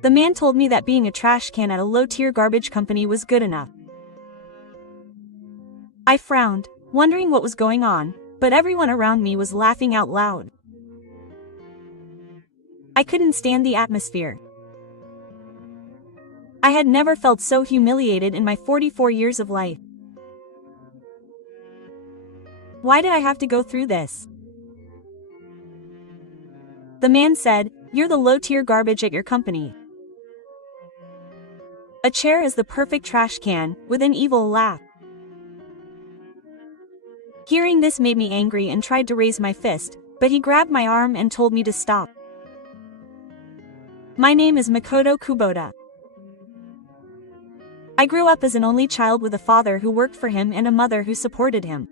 The man told me that being a trash can at a low-tier garbage company was good enough. I frowned, wondering what was going on, but everyone around me was laughing out loud. I couldn't stand the atmosphere. I had never felt so humiliated in my 44 years of life. Why did I have to go through this? The man said, "You're the low-tier garbage at your company. A chair is the perfect trash can," with an evil laugh. Hearing this made me angry and tried to raise my fist, but he grabbed my arm and told me to stop. My name is Makoto Kubota. I grew up as an only child with a father who worked for him and a mother who supported him.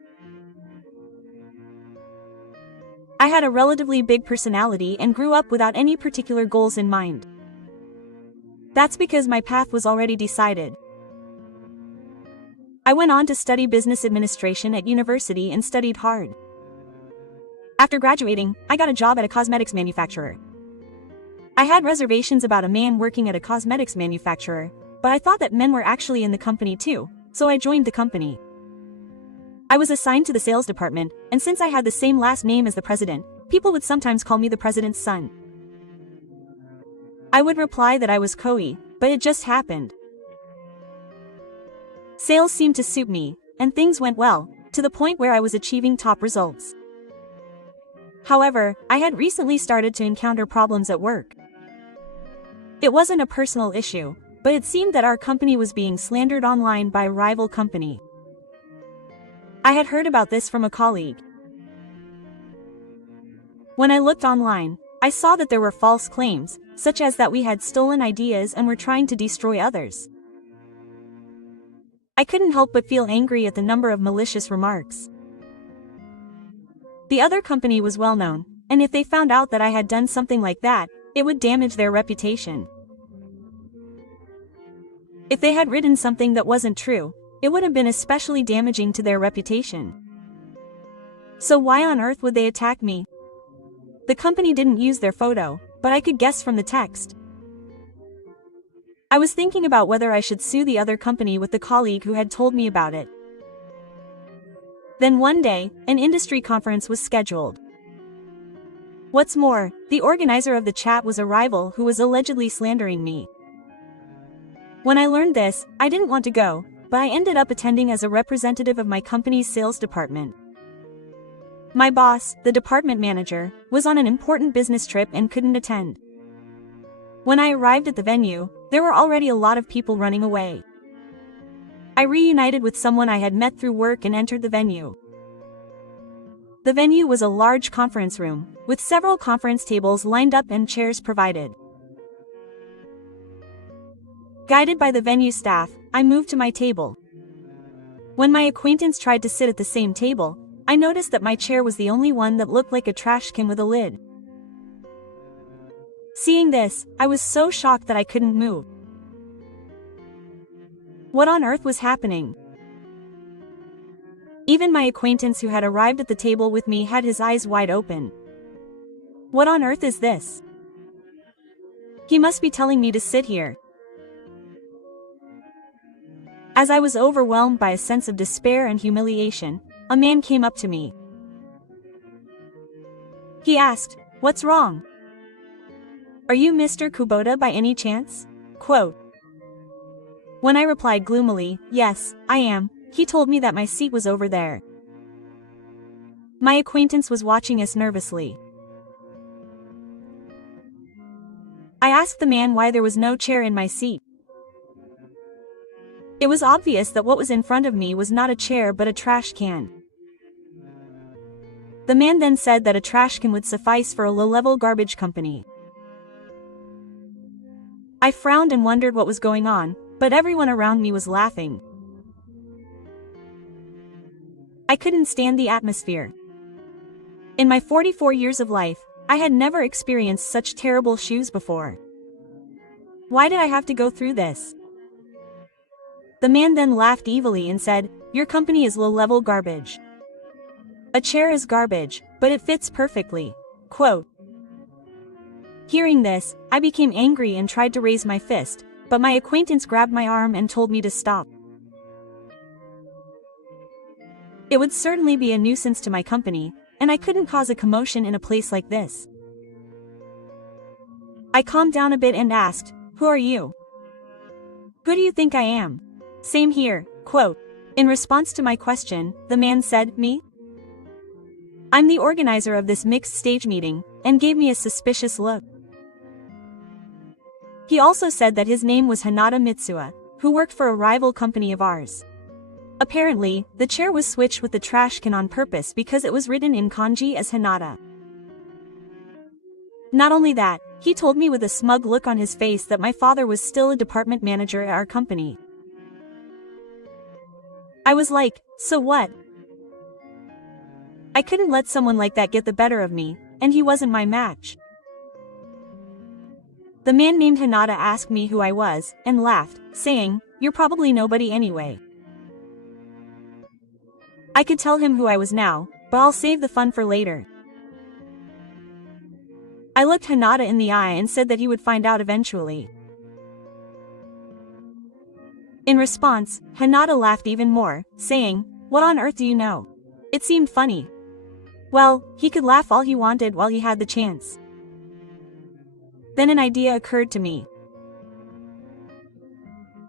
I had a relatively big personality and grew up without any particular goals in mind. That's because my path was already decided. I went on to study business administration at university and studied hard. After graduating, I got a job at a cosmetics manufacturer. I had reservations about a man working at a cosmetics manufacturer, but I thought that men were actually in the company too, so I joined the company. I was assigned to the sales department, and since I had the same last name as the president, people would sometimes call me the president's son. I would reply that I was Koi, but it just happened. Sales seemed to suit me, and things went well, to the point where I was achieving top results. However, I had recently started to encounter problems at work. It wasn't a personal issue, but it seemed that our company was being slandered online by a rival company. I had heard about this from a colleague. When I looked online, I saw that there were false claims, such as that we had stolen ideas and were trying to destroy others. I couldn't help but feel angry at the number of malicious remarks. The other company was well known, and if they found out that I had done something like that, it would damage their reputation. If they had written something that wasn't true, it would have been especially damaging to their reputation. So why on earth would they attack me? The company didn't use their photo, but I could guess from the text. I was thinking about whether I should sue the other company with the colleague who had told me about it. Then one day, an industry conference was scheduled. What's more, the organizer of the chat was a rival who was allegedly slandering me. When I learned this, I didn't want to go, but I ended up attending as a representative of my company's sales department. My boss, the department manager, was on an important business trip and couldn't attend. When I arrived at the venue, there were already a lot of people running away. I reunited with someone I had met through work and entered the venue. The venue was a large conference room, with several conference tables lined up and chairs provided. Guided by the venue staff, I moved to my table. When my acquaintance tried to sit at the same table, I noticed that my chair was the only one that looked like a trash can with a lid. Seeing this, I was so shocked that I couldn't move. What on earth was happening? Even my acquaintance who had arrived at the table with me had his eyes wide open. What on earth is this? He must be telling me to sit here. As I was overwhelmed by a sense of despair and humiliation, a man came up to me. He asked, "What's wrong? Are you Mr. Kubota by any chance?" Quote. When I replied gloomily, "Yes, I am," he told me that my seat was over there. My acquaintance was watching us nervously. I asked the man why there was no chair in my seat. It was obvious that what was in front of me was not a chair but a trash can. The man then said that a trash can would suffice for a low-level garbage company. I frowned and wondered what was going on, but everyone around me was laughing. I couldn't stand the atmosphere. In my 44 years of life, I had never experienced such terrible shoes before. Why did I have to go through this? The man then laughed evilly and said, "Your company is low-level garbage. A chair is garbage, but it fits perfectly." Quote. Hearing this, I became angry and tried to raise my fist, but my acquaintance grabbed my arm and told me to stop. It would certainly be a nuisance to my company, and I couldn't cause a commotion in a place like this. I calmed down a bit and asked, "Who are you? Who do you think I am?" Same here, quote. In response to my question, the man said, "Me? I'm the organizer of this mixed stage meeting," and gave me a suspicious look. He also said that his name was Hinata Mitsuya, who worked for a rival company of ours. Apparently, the chair was switched with the trash can on purpose because it was written in kanji as Hinata. Not only that, he told me with a smug look on his face that my father was still a department manager at our company. I was like, so what? I couldn't let someone like that get the better of me, and he wasn't my match. The man named Hinata asked me who I was, and laughed, saying, "You're probably nobody anyway." I could tell him who I was now, but I'll save the fun for later. I looked Hinata in the eye and said that he would find out eventually. In response, Hinata laughed even more, saying, "What on earth do you know?" It seemed funny. Well, he could laugh all he wanted while he had the chance. Then an idea occurred to me.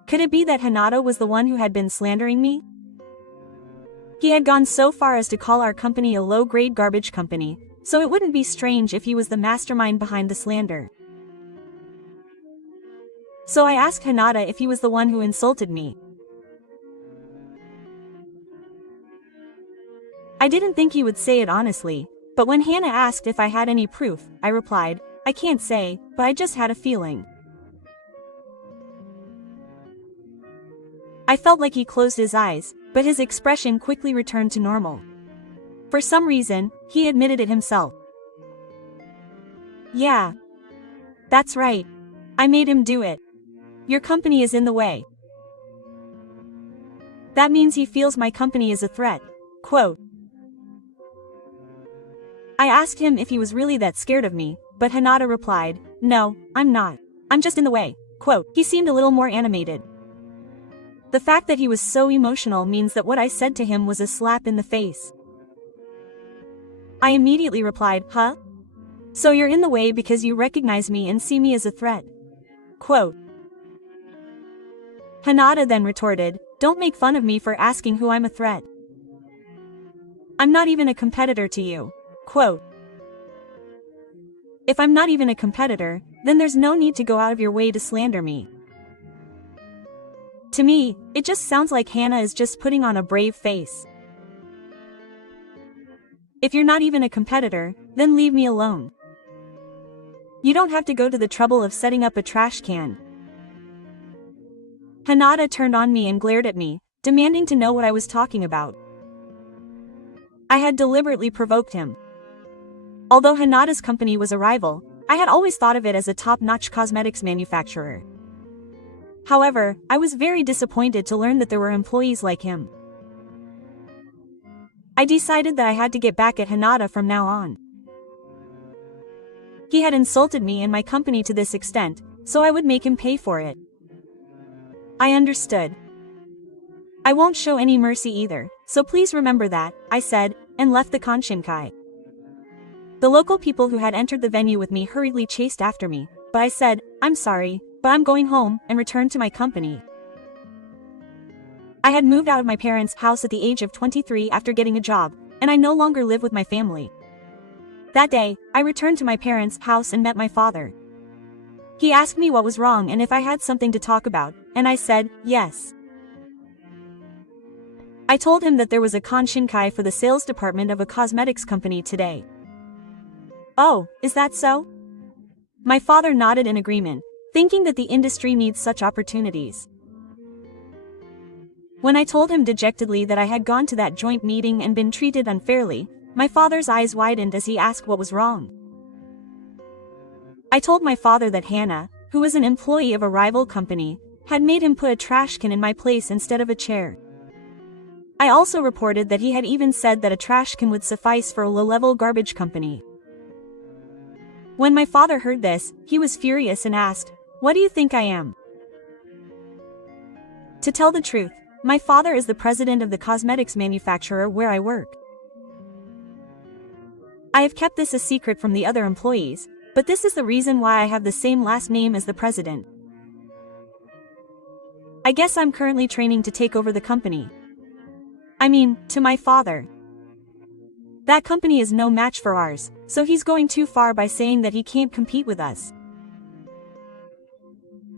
Could it be that Hinata was the one who had been slandering me? He had gone so far as to call our company a low-grade garbage company, so it wouldn't be strange if he was the mastermind behind the slander. So I asked Hinata if he was the one who insulted me. I didn't think he would say it honestly, but when Hannah asked if I had any proof, I replied, "I can't say, but I just had a feeling." I felt like he closed his eyes, but his expression quickly returned to normal. For some reason, he admitted it himself. "Yeah. That's right. I made him do it. Your company is in the way." That means he feels my company is a threat, quote. I asked him if he was really that scared of me, but Hinata replied, "No, I'm not. I'm just in the way," quote. He seemed a little more animated. The fact that he was so emotional means that what I said to him was a slap in the face. I immediately replied, "Huh? So you're in the way because you recognize me and see me as a threat?" Quote. Hinata then retorted, "Don't make fun of me for asking who I'm a threat. I'm not even a competitor to you." Quote. If I'm not even a competitor, then there's no need to go out of your way to slander me. To me, it just sounds like Hannah is just putting on a brave face. If you're not even a competitor, then leave me alone. You don't have to go to the trouble of setting up a trash can. Hinata turned on me and glared at me, demanding to know what I was talking about. I had deliberately provoked him. Although Hinata's company was a rival, I had always thought of it as a top-notch cosmetics manufacturer. However, I was very disappointed to learn that there were employees like him. I decided that I had to get back at Hinata from now on. He had insulted me and my company to this extent, so I would make him pay for it. I understood. I won't show any mercy either, so please remember that, I said, and left the Konshinkai. The local people who had entered the venue with me hurriedly chased after me, but I said, "I'm sorry, but I'm going home," and returned to my company. I had moved out of my parents' house at the age of 23 after getting a job, and I no longer live with my family. That day, I returned to my parents' house and met my father. He asked me what was wrong and if I had something to talk about, and I said, yes. I told him that there was a Konshinkai for the sales department of a cosmetics company today. "Oh, is that so?" My father nodded in agreement, thinking that the industry needs such opportunities. When I told him dejectedly that I had gone to that joint meeting and been treated unfairly, my father's eyes widened as he asked what was wrong. I told my father that Hannah, who was an employee of a rival company, had made him put a trash can in my place instead of a chair. I also reported that he had even said that a trash can would suffice for a low-level garbage company. When my father heard this, he was furious and asked, "What do you think I am?" To tell the truth, my father is the president of the cosmetics manufacturer where I work. I have kept this a secret from the other employees, but this is the reason why I have the same last name as the president. I guess I'm currently training to take over the company. I mean, to my father. That company is no match for ours, so he's going too far by saying that he can't compete with us.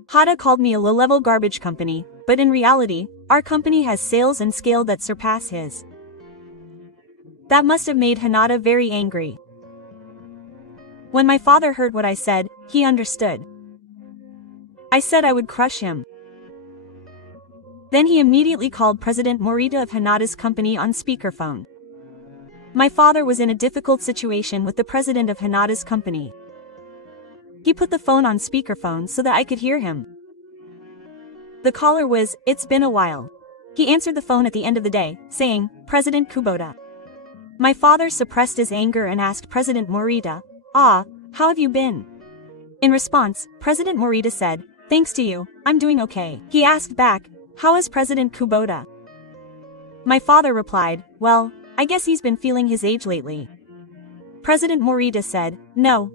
Hada called me a low-level garbage company, but in reality, our company has sales and scale that surpass his. That must have made Hinata very angry. When my father heard what I said, he understood. I said I would crush him. Then he immediately called President Morita of Hinata's company on speakerphone. My father was in a difficult situation with the president of Hinata's company. He put the phone on speakerphone so that I could hear him. The caller was, "It's been a while." He answered the phone at the end of the day, saying, "President Kubota." My father suppressed his anger and asked President Morita, "Ah, how have you been?" In response, President Morita said, "Thanks to you, I'm doing okay." He asked back, "How is President Kubota?" My father replied, "Well, I guess he's been feeling his age lately." President Morita said, No,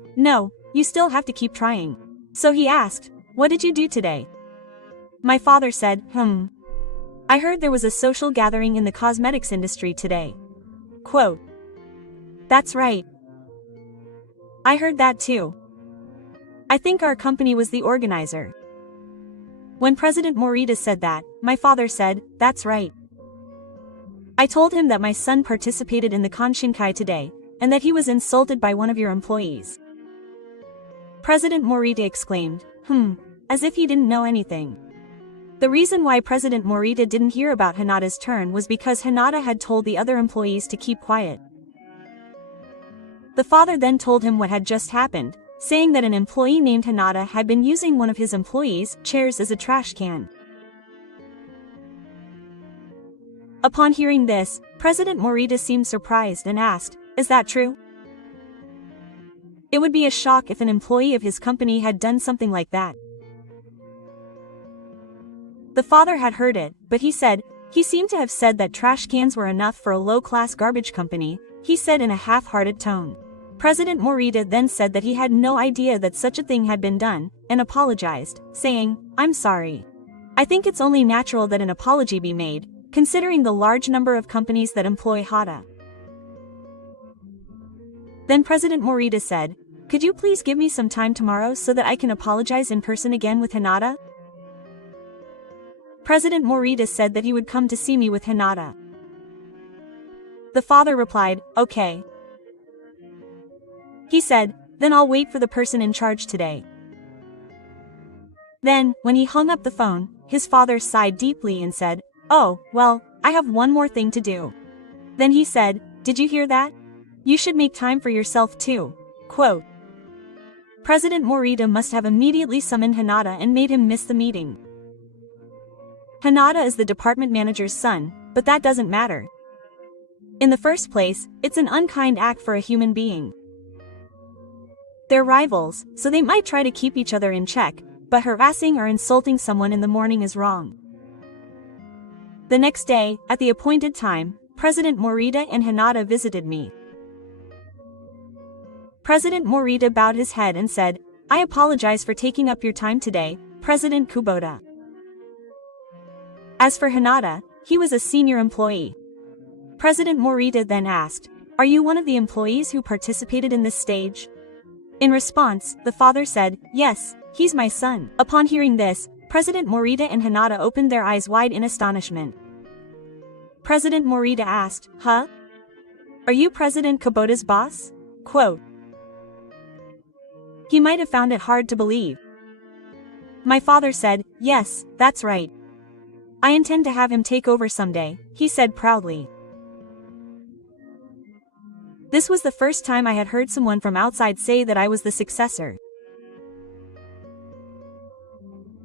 you still have to keep trying." So he asked, "What did you do today?" My father said, I heard there was a social gathering in the cosmetics industry today." Quote. That's right. I heard that too. I think our company was the organizer. When President Morita said that, my father said, "That's right. I told him that my son participated in the Konshinkai today, and that he was insulted by one of your employees." President Morita exclaimed, as if he didn't know anything. The reason why President Morita didn't hear about Hinata's turn was because Hinata had told the other employees to keep quiet. The father then told him what had just happened, saying that an employee named Hinata had been using one of his employees' chairs as a trash can. Upon hearing this, President Morita seemed surprised and asked, "Is that true?" It would be a shock if an employee of his company had done something like that. The father had heard it, but he seemed to have said that trash cans were enough for a low-class garbage company, he said in a half-hearted tone. President Morita then said that he had no idea that such a thing had been done, and apologized, saying, "I'm sorry. I think it's only natural that an apology be made, considering the large number of companies that employ Hada." Then President Morita said, "Could you please give me some time tomorrow so that I can apologize in person again with Hinata?" President Morita said that he would come to see me with Hinata. The father replied, "Okay." He said, "Then I'll wait for the person in charge today." Then, when he hung up the phone, his father sighed deeply and said, "Oh, well, I have one more thing to do." Then he said, "Did you hear that? You should make time for yourself too." Quote. President Morita must have immediately summoned Hinata and made him miss the meeting. Hinata is the department manager's son, but that doesn't matter. In the first place, it's an unkind act for a human being. They're rivals, so they might try to keep each other in check, but harassing or insulting someone in the morning is wrong. The next day, at the appointed time, President Morita and Hinata visited me. President Morita bowed his head and said, "I apologize for taking up your time today, President Kubota." As for Hinata, he was a senior employee. President Morita then asked, "Are you one of the employees who participated in this stage?" In response, the father said, "Yes, he's my son." Upon hearing this, President Morita and Hinata opened their eyes wide in astonishment. President Morita asked, "Huh? Are you President Kubota's boss?" Quote. He might have found it hard to believe. My father said, "Yes, that's right. I intend to have him take over someday," he said proudly. This was the first time I had heard someone from outside say that I was the successor.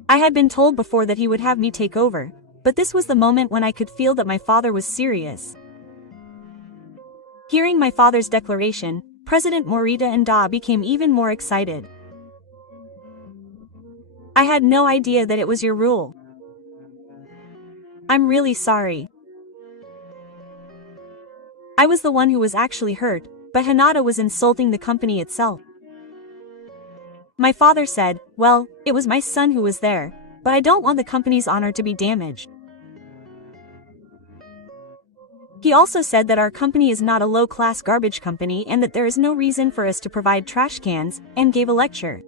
I had been told before that he would have me take over, but this was the moment when I could feel that my father was serious. Hearing my father's declaration, President Morita and Da became even more excited. I had no idea that it was your rule. I'm really sorry. I was the one who was actually hurt, but Hinata was insulting the company itself. My father said, well, it was my son who was there, but I don't want the company's honor to be damaged. He also said that our company is not a low-class garbage company and that there is no reason for us to provide trash cans, and gave a lecture.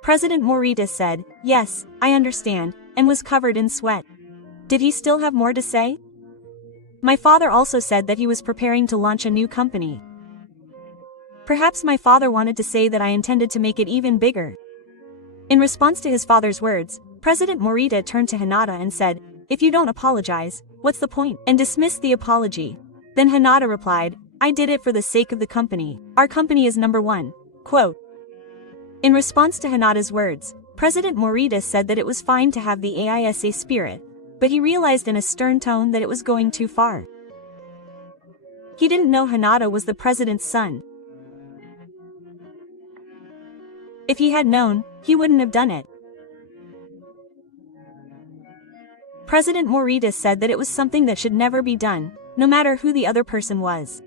President Morita said, yes, I understand, and was covered in sweat. Did he still have more to say? My father also said that he was preparing to launch a new company. Perhaps my father wanted to say that I intended to make it even bigger. In response to his father's words, President Morita turned to Hinata and said, if you don't apologize, what's the point? And dismissed the apology. Then Hinata replied, I did it for the sake of the company. Our company is number one. Quote. In response to Hinata's words, President Morita said that it was fine to have the AISA spirit, but he realized in a stern tone that it was going too far. He didn't know Hinata was the president's son. If he had known, he wouldn't have done it. President Morita said that it was something that should never be done, no matter who the other person was.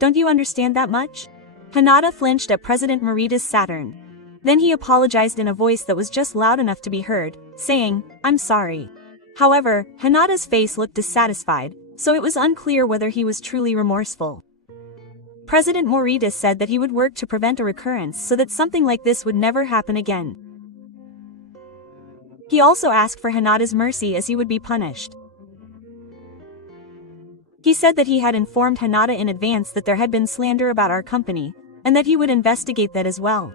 Don't you understand that much? Hinata flinched at President Morita's Saturn. Then he apologized in a voice that was just loud enough to be heard, saying, I'm sorry. However, Hinata's face looked dissatisfied, so it was unclear whether he was truly remorseful. President Morita said that he would work to prevent a recurrence so that something like this would never happen again. He also asked for Hinata's mercy as he would be punished. He said that he had informed Hinata in advance that there had been slander about our company, and that he would investigate that as well.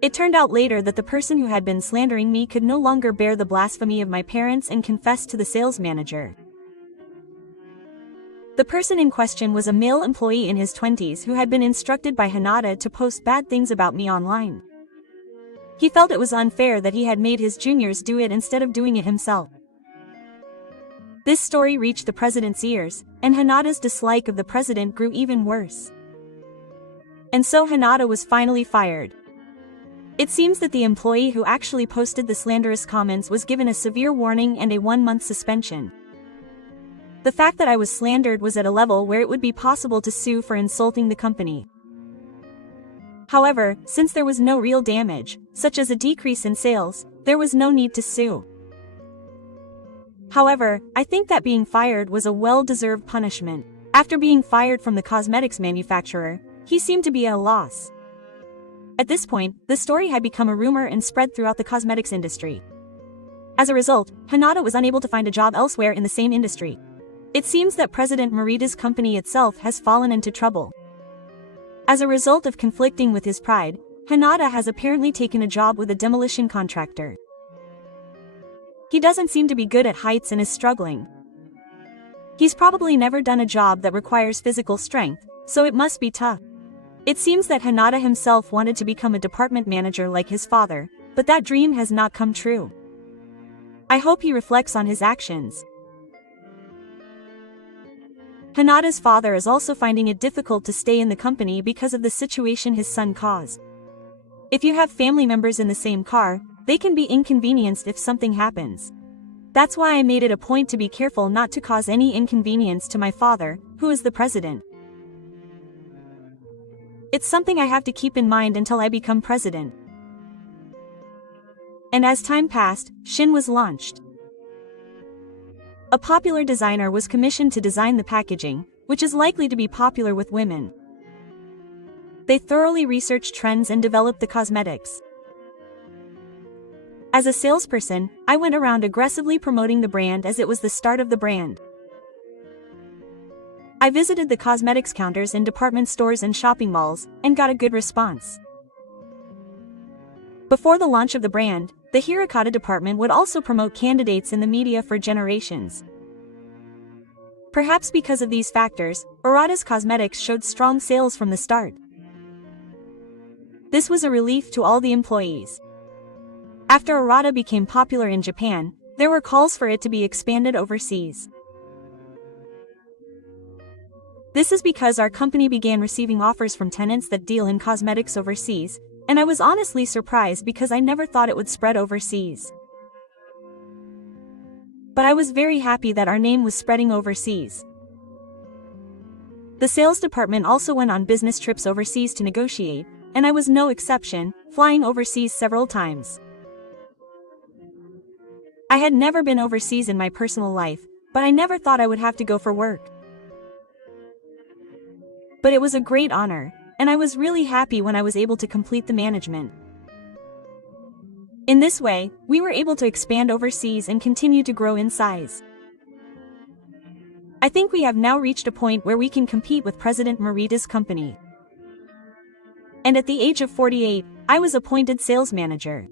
It turned out later that the person who had been slandering me could no longer bear the blasphemy of my parents and confessed to the sales manager. The person in question was a male employee in his 20s who had been instructed by Hinata to post bad things about me online. He felt it was unfair that he had made his juniors do it instead of doing it himself. This story reached the president's ears, and Hinata's dislike of the president grew even worse. And so Hinata was finally fired. It seems that the employee who actually posted the slanderous comments was given a severe warning and a 1-month suspension. The fact that I was slandered was at a level where it would be possible to sue for insulting the company. However, since there was no real damage, such as a decrease in sales, there was no need to sue. However, I think that being fired was a well-deserved punishment. After being fired from the cosmetics manufacturer, he seemed to be at a loss. At this point, the story had become a rumor and spread throughout the cosmetics industry. As a result, Hinata was unable to find a job elsewhere in the same industry. It seems that President Morita's company itself has fallen into trouble. As a result of conflicting with his pride, Hinata has apparently taken a job with a demolition contractor. He doesn't seem to be good at heights and is struggling. He's probably never done a job that requires physical strength, so it must be tough. It seems that Hinata himself wanted to become a department manager like his father, but that dream has not come true. I hope he reflects on his actions. Hinata's father is also finding it difficult to stay in the company because of the situation his son caused. If you have family members in the same car, they can be inconvenienced if something happens. That's why I made it a point to be careful not to cause any inconvenience to my father, who is the president. It's something I have to keep in mind until I become president. And as time passed, Shin was launched. A popular designer was commissioned to design the packaging, which is likely to be popular with women. They thoroughly researched trends and developed the cosmetics. As a salesperson, I went around aggressively promoting the brand as it was the start of the brand. I visited the cosmetics counters in department stores and shopping malls, and got a good response. Before the launch of the brand, the Hirakata department would also promote candidates in the media for generations. Perhaps because of these factors, Arata's cosmetics showed strong sales from the start. This was a relief to all the employees. After Arata became popular in Japan, there were calls for it to be expanded overseas. This is because our company began receiving offers from tenants that deal in cosmetics overseas, and I was honestly surprised because I never thought it would spread overseas. But I was very happy that our name was spreading overseas. The sales department also went on business trips overseas to negotiate, and I was no exception, flying overseas several times. I had never been overseas in my personal life, but I never thought I would have to go for work. But it was a great honor, and I was really happy when I was able to complete the management. In this way, we were able to expand overseas and continue to grow in size. I think we have now reached a point where we can compete with President Morita's company. And at the age of 48, I was appointed sales manager.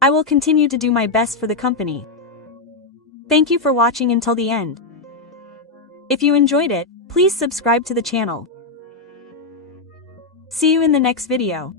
I will continue to do my best for the company. Thank you for watching until the end. If you enjoyed it, please subscribe to the channel. See you in the next video.